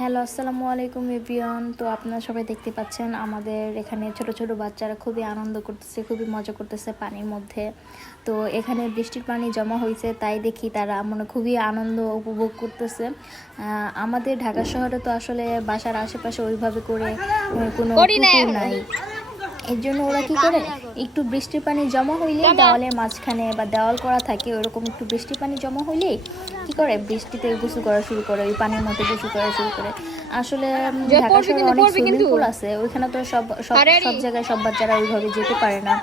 Hello আসসালামু আলাইকুম avian তো আপনারা সবাই দেখতে পাচ্ছেন আমাদের এখানে ছোট ছোট বাচ্চারা খুবই আনন্দ করতেছে খুবই মজা করতেছে পানির মধ্যে তো এখানে বৃষ্টির পানি জমা হয়েছে তাই দেখি তারা মানে খুবই আনন্দ উপভোগ করতেছে আমাদের ঢাকা শহরে তো আসলে বাসার আশেপাশে ওইভাবে করে কোনো নাই এর জন্য ওরা কি করে একটু বৃষ্টির পানি জমা হইলে দেওয়ালের মাঝখানে বা দেওয়াল করা থাকে ওরকম একটু বৃষ্টির পানি জমা হইলে কি করে বৃষ্টিতে গোসল করা শুরু করে ওই পানির মধ্যে গোসল করা শুরু করে আসলে ঢাকা শহরে অনেক সুইমিং পুল আছে ওইখানে তো সব সব সব জায়গায় সব বাচ্চারা ওইভাবে যেতে পারে না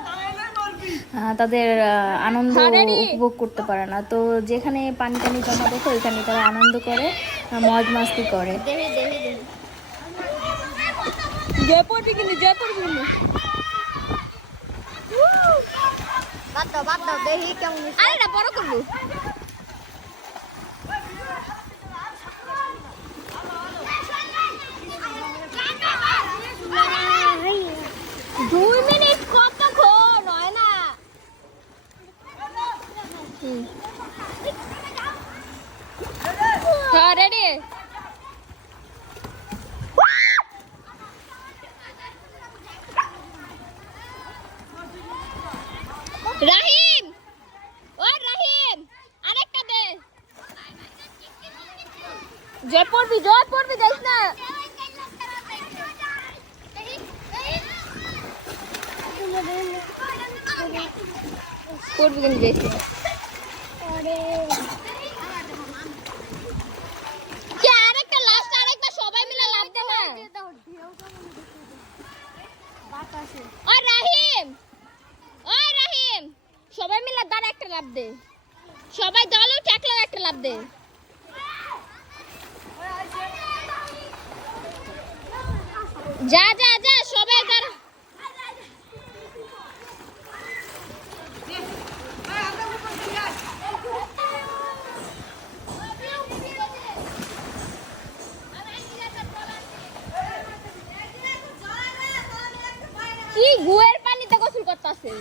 তাদের আনন্দ উপভোগ করতে পারে না তো যেখানে পানি টানি জমা দেখে ওইখানে তারা আনন্দ করে মজ মাস্তি করে জয়পুর জয়পুর দাও দেখি কেমন আরে না বড় করবো দুই মিনিট কতক্ষণ হয় না রেডি হ্যাঁ, রাহি जयपुर भी जयपुर भी যাইস না পড়বি কিন্তু যাইস না সবাই মিলে হ্যাঁ। একটা লাভ দে সবাই দলেও একটা লাভ দে যা যা যা সবাই তারা কি গুয়ের পানিতে গোসল করতেছে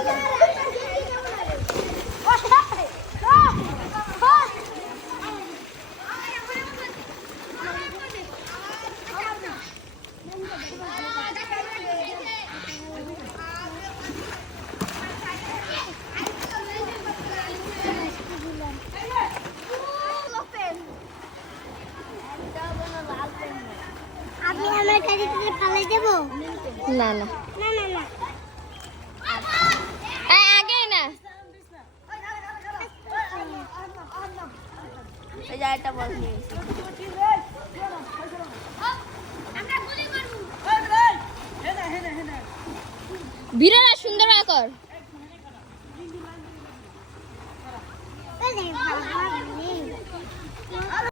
আমি আমার গাড়ি থেকে পালাই না না না না না একটা বল নিয়ে বিরাট সুন্দর আকর